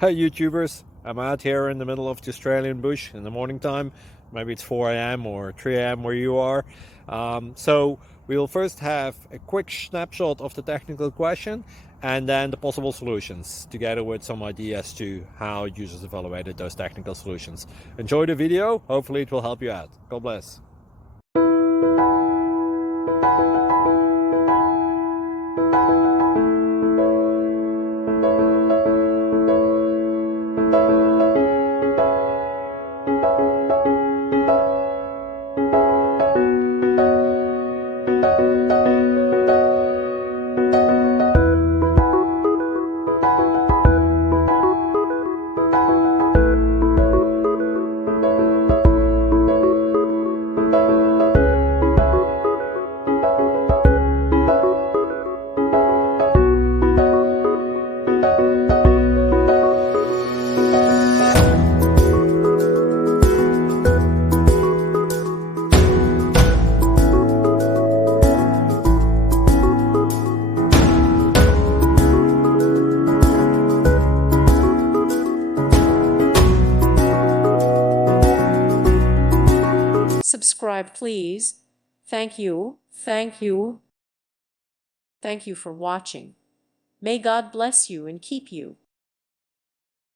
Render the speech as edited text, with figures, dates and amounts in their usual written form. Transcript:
Hey YouTubers, I'm out here in the middle of the Australian bush in the morning time. Maybe it's 4 a.m. or 3 a.m. where you are. So we'll first have a quick snapshot of the technical question and then the possible solutions, together with some ideas to how users evaluated those technical solutions. Enjoy the video, hopefully it will help you out. God bless. Subscribe, please. Thank you. Thank you. Thank you for watching. May God bless you and keep you.